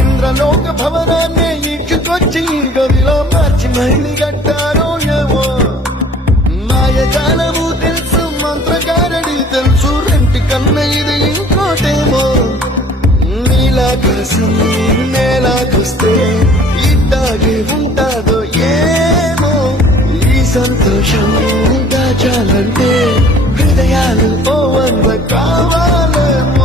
ఇంద్రలోక భవనాన్ని ఈడ్చుకొచ్చి గదిలో మార్చి మళ్ళీ కట్టారో ఏమో మాయజాలము తెలుసు మంత్రగారడి తెలుసు రెంటి కన్న ఇది ఇంకోటేమో నీలాకాశం నేలాకొస్తే ఇట్టాగే ఉంటాదో ఏమో ఈ సంతోషం దాచాలంటే హృదయాలు ఓ వంద కావాలేమో